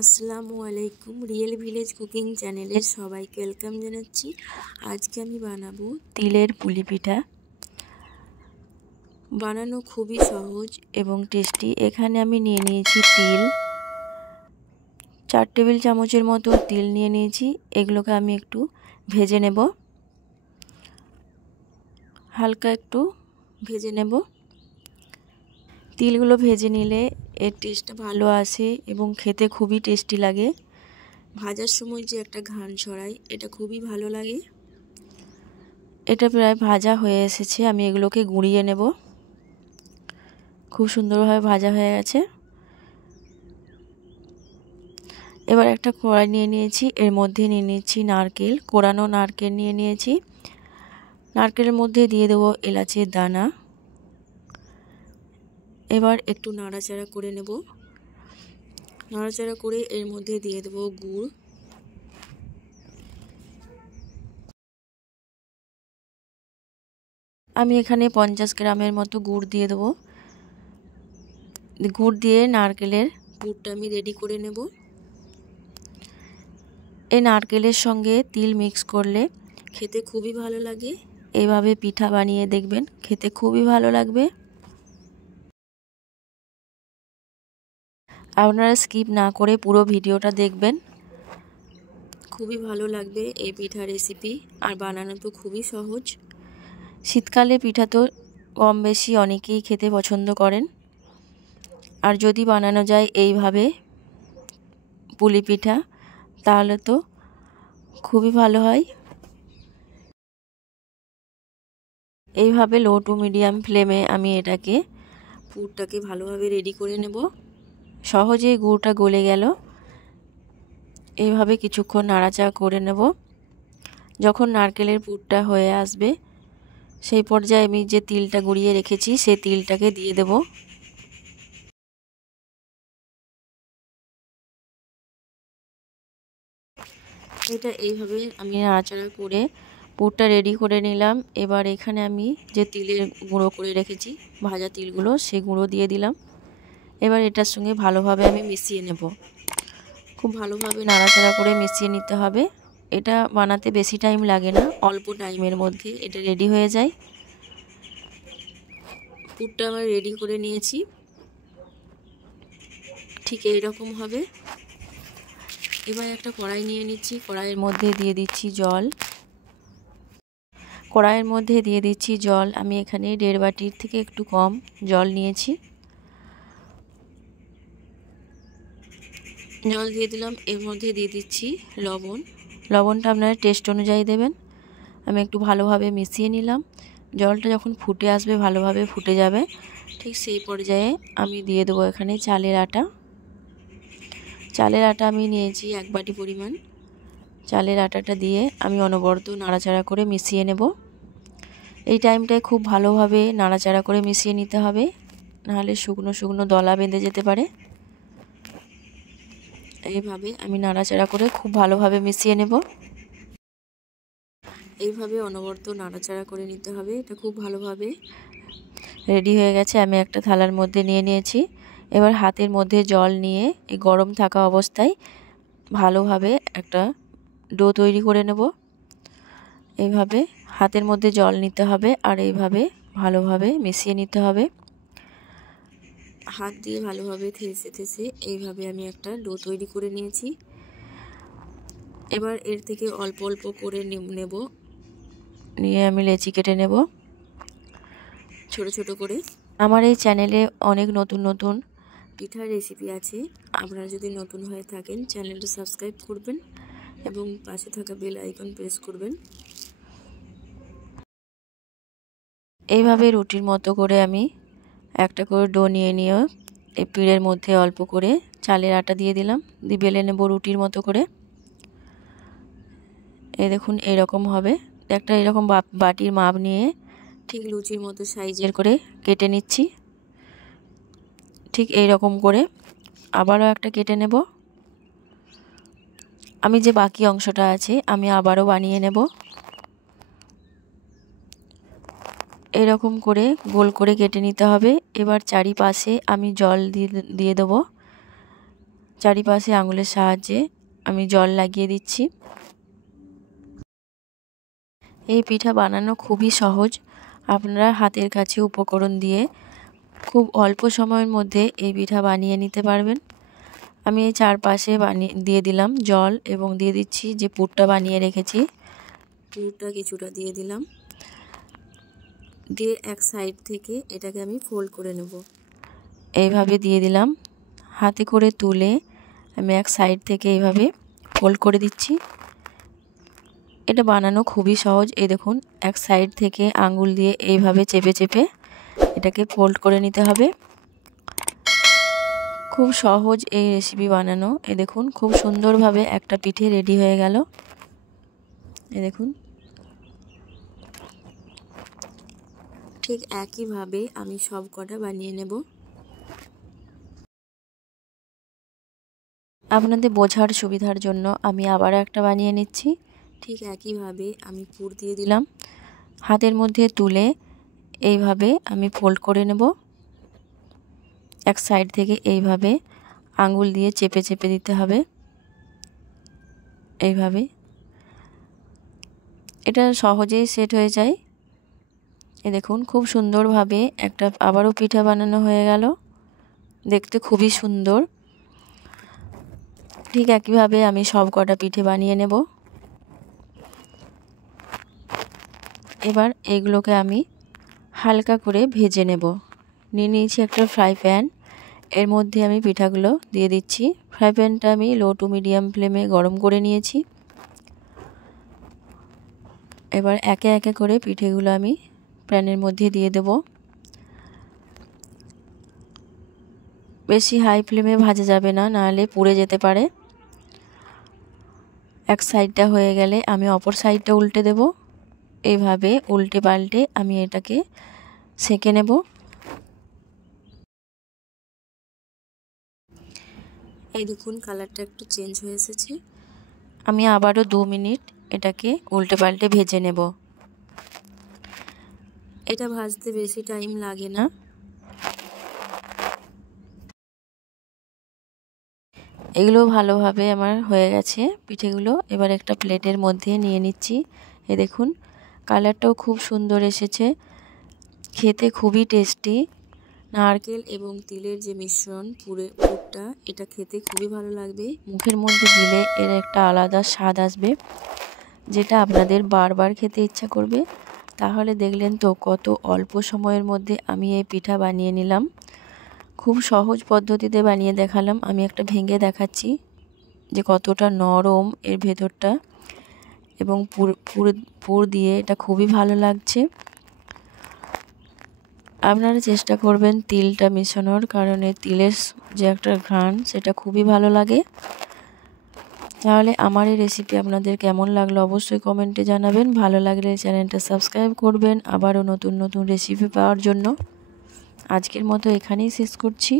আসসালামু আলাইকুম। Real village cooking চ্যানেলের সবাইকে ওয়েলকাম জানাচ্ছি। আজকে আমি বানাবো তিলের পুলি পিঠা। বানানো খুবই সহজ এবং টেস্টি। এখানে আমি নিয়ে নিয়েছি তিল, 4 টেবিল চামচের মতো তিল নিয়ে নিয়েছি। এগুলোকে আমি একটু ভেজে নেব, হালকা একটু ভেজে নেব। তিলগুলো ভেজে নিলে এর টেস্টটা ভালো আসে এবং খেতে খুবই টেস্টি লাগে। ভাজার সময় যে একটা ঘ্রাণ ছড়ায়, এটা খুবই ভালো লাগে। এটা প্রায় ভাজা হয়ে এসেছে, আমি এগুলোকে গুঁড়িয়ে নেব। খুব সুন্দরভাবে ভাজা হয়ে গেছে। এবার একটা কড়াই নিয়ে নিয়েছি, এর মধ্যে নিয়ে নিয়েছি নারকেল, কোরানো নারকেল নিয়ে নিয়েছি। নারকেলের মধ্যে দিয়ে দেবো এলাচের দানা। এবার একটু নাড়াচাড়া করে নেব। নাড়াচাড়া করে এর মধ্যে দিয়ে দেবো গুড়। আমি এখানে 50 গ্রামের মতো গুড় দিয়ে দেবো। গুড় দিয়ে নারকেলের পুরটা আমি রেডি করে নেব। এই নারকেলের সঙ্গে তিল মিক্স করলে খেতে খুবই ভালো লাগে। এইভাবে পিঠা বানিয়ে দেখবেন, খেতে খুবই ভালো লাগবে। আপনারা স্কিপ না করে পুরো ভিডিওটা দেখবেন, খুবই ভালো লাগবে এই পিঠা রেসিপি। আর বানানো তো খুবই সহজ। শীতকালে পিঠা তো কম বেশি অনেকেই খেতে পছন্দ করেন। আর যদি বানানো যায় এইভাবে পুলি পিঠা, তাহলে তো খুবই ভালো হয়। এইভাবে লো টু মিডিয়াম ফ্লেমে আমি এটাকে পুরটাকে ভালোভাবে রেডি করে নেব। সহজেই গুড়টা গলে গেল। এইভাবে কিছুক্ষণ নাড়াচাড়া করে নেব। যখন নারকেলের পুরটা হয়ে আসবে, সেই পর্যায়ে আমি যে তিলটা গুঁড়িয়ে রেখেছি সেই তিলটাকে দিয়ে দেব। এটা এইভাবে আমি নাড়াচাড়া করে পুরটা রেডি করে নিলাম। এবার এখানে আমি যে তিলের গুঁড়ো করে রেখেছি, ভাজা তিলগুলো, সে গুঁড়ো দিয়ে দিলাম। এবার এটার সঙ্গে ভালোভাবে আমি মিশিয়ে নেব। খুব ভালোভাবে নাড়াচাড়া করে মিশিয়ে নিতে হবে। এটা বানাতে বেশি টাইম লাগে না, অল্প টাইমের মধ্যে এটা রেডি হয়ে যায়। পুরটা আমার রেডি করে নিয়েছি, ঠিক এইরকম হবে। এবার একটা কড়াই নিয়ে নিচ্ছি, কড়াইয়ের মধ্যে দিয়ে দিচ্ছি জল। কড়াইয়ের মধ্যে দিয়ে দিচ্ছি জল। আমি এখানে 1.5 বাটির থেকে একটু কম জল নিয়েছি। জল দিয়ে দিলাম। এর মধ্যে দিয়ে দিচ্ছি লবণ। লবণটা আপনারা টেস্ট অনুযায়ী দেবেন। আমি একটু ভালোভাবে মিশিয়ে নিলাম। জলটা যখন ফুটে আসবে, ভালোভাবে ফুটে যাবে, ঠিক সেই পর্যায়ে আমি দিয়ে দেবো এখানে চালের আটা। চালের আটা আমি নিয়েছি 1 বাটি পরিমাণ। চালের আটাটা দিয়ে আমি অনবরত নাড়াচাড়া করে মিশিয়ে নেব। এই টাইমটায় খুব ভালোভাবে নাড়াচাড়া করে মিশিয়ে নিতে হবে, নাহলে শুকনো শুকনো দলা বেঁধে যেতে পারে। এইভাবে আমি নাড়াচাড়া করে খুব ভালোভাবে মিশিয়ে নেব। এইভাবে অনবরত নাড়াচাড়া করে নিতে হবে। এটা খুব ভালোভাবে রেডি হয়ে গেছে। আমি একটা থালার মধ্যে নিয়ে নিয়েছি। এবার হাতের মধ্যে জল নিয়ে এই গরম থাকা অবস্থায় ভালোভাবে একটা ডো তৈরি করে নেব। এইভাবে হাতের মধ্যে জল নিতে হবে আর এইভাবে ভালোভাবে মিশিয়ে নিতে হবে। হাত দিয়ে ভালোভাবে থেসে থেসে এইভাবে আমি একটা ডো তৈরি করে নিয়েছি। এবার এর থেকে অল্প অল্প করে নেব, নিয়ে আমি লেচি কেটে নেব ছোট ছোট করে। আমার এই চ্যানেলে অনেক নতুন নতুন পিঠার রেসিপি আছে। আপনারা যদি নতুন হয়ে থাকেন, চ্যানেলটা সাবস্ক্রাইব করবেন এবং পাশে থাকা বেল আইকন প্রেস করবেন। এইভাবে রুটির মতো করে আমি একটা করে ডো নিয়ে এই পিঠের মধ্যে অল্প করে চালের আটা দিয়ে দিলাম, দিয়ে বেলে নেব রুটির মতো করে। এই দেখুন এরকম হবে। একটা এরকম বাটির মাপ নিয়ে ঠিক লুচির মতো সাইজের করে কেটে নিচ্ছি। ঠিক এই রকম করে আবারও একটা কেটে নেব। আমি যে বাকি অংশটা আছে আমি আবারও বানিয়ে নেব। এরকম করে গোল করে কেটে নিতে হবে। এবার চারিপাশে আমি জল দিয়ে দেবো। চারিপাশে আঙুলের সাহায্যে আমি জল লাগিয়ে দিচ্ছি। এই পিঠা বানানো খুবই সহজ। আপনারা হাতের কাছে উপকরণ দিয়ে খুব অল্প সময়ের মধ্যে এই পিঠা বানিয়ে নিতে পারবেন। আমি এই চারপাশে দিয়ে দিলাম জল এবং দিয়ে দিচ্ছি যে পুরটা বানিয়ে রেখেছি, পুরটা কিছুটা দিয়ে দিলাম। দিয়ে এক সাইড থেকে এটাকে আমি ফোল্ড করে নেব। এইভাবে দিয়ে দিলাম, হাতে করে তুলে আমি এক সাইড থেকে এইভাবে ফোল্ড করে দিচ্ছি। এটা বানানো খুবই সহজ। এই দেখুন, এক সাইড থেকে আঙ্গুল দিয়ে এইভাবে চেপে চেপে এটাকে ফোল্ড করে নিতে হবে। খুব সহজ এই রেসিপি বানানো। এই দেখুন, খুব সুন্দরভাবে একটা পিঠে রেডি হয়ে গেল। এই দেখুন, ঠিক একইভাবে আমি সব কটা বানিয়ে নেব। আপনাদের বোঝার সুবিধার জন্য আমি আবার একটা বানিয়ে নিচ্ছি। ঠিক একইভাবে আমি পুর দিয়ে দিলাম, হাতের মধ্যে তুলে এইভাবে আমি ফোল্ড করে নেব। এক সাইড থেকে এইভাবে আঙ্গুল দিয়ে চেপে চেপে দিতে হবে। এইভাবে এটা সহজেই সেট হয়ে যায়। এ দেখুন, খুব সুন্দরভাবে একটা আবারও পিঠা বানানো হয়ে গেল। দেখতে খুবই সুন্দর। ঠিক একইভাবে আমি সব কটা পিঠে বানিয়ে নেব। এবার এগুলোকে আমি হালকা করে ভেজে নেব। নিয়ে নিয়েছি একটা ফ্রাই প্যান, এর মধ্যে আমি পিঠাগুলো দিয়ে দিচ্ছি। ফ্রাই প্যানটা আমি লো টু মিডিয়াম ফ্লেমে গরম করে নিয়েছি। এবার একে একে করে পিঠেগুলো আমি প্যানের মধ্যে দিয়ে দেব। বেশি হাই ফ্লেমে ভাজা যাবে না, নাহলে পুড়ে যেতে পারে। এক সাইডটা হয়ে গেলে আমি অপর সাইডটা উল্টে দেব। এইভাবে উল্টে পাল্টে আমি এটাকে সেঁকে নেব। এই দেখুন, কালারটা একটু চেঞ্জ হয়ে এসেছে। আমি আবারও 2 মিনিট এটাকে উল্টে পাল্টে ভেজে নেব। এটা ভাজতে বেশি টাইম লাগে না। এগুলো ভালোভাবে আমার হয়ে গেছে পিঠেগুলো। এবার একটা প্লেটের মধ্যে নিয়ে নিচ্ছি। এই দেখুন, কালারটাও খুব সুন্দর এসেছে, খেতে খুবই টেস্টি। নারকেল এবং তিলের যে মিশ্রণ, পুরটা এটা খেতে খুবই ভালো লাগবে। মুখের মধ্যে দিলে এর একটা আলাদা স্বাদ আসবে, যেটা আপনাদের বারবার খেতে ইচ্ছা করবে। তাহলে দেখলেন তো কত অল্প সময়ের মধ্যে আমি এই পিঠা বানিয়ে নিলাম। খুব সহজ পদ্ধতিতে বানিয়ে দেখালাম। আমি একটা ভেঙে দেখাচ্ছি যে কতটা নরম এর ভেতরটা, এবং পুর দিয়ে এটা খুবই ভালো লাগছে। আপনারা চেষ্টা করবেন তিলটা মেশানোর, কারণ এই তিলের যে একটা ঘ্রাণ সেটা খুবই ভালো লাগে। তাহলে আমার এই রেসিপি আপনাদের কেমন লাগলো অবশ্যই কমেন্টে জানাবেন। ভালো লাগলে চ্যানেলটা সাবস্ক্রাইব করবেন আবারও নতুন নতুন রেসিপি পাওয়ার জন্য। আজকের মতো এখানেই শেষ করছি।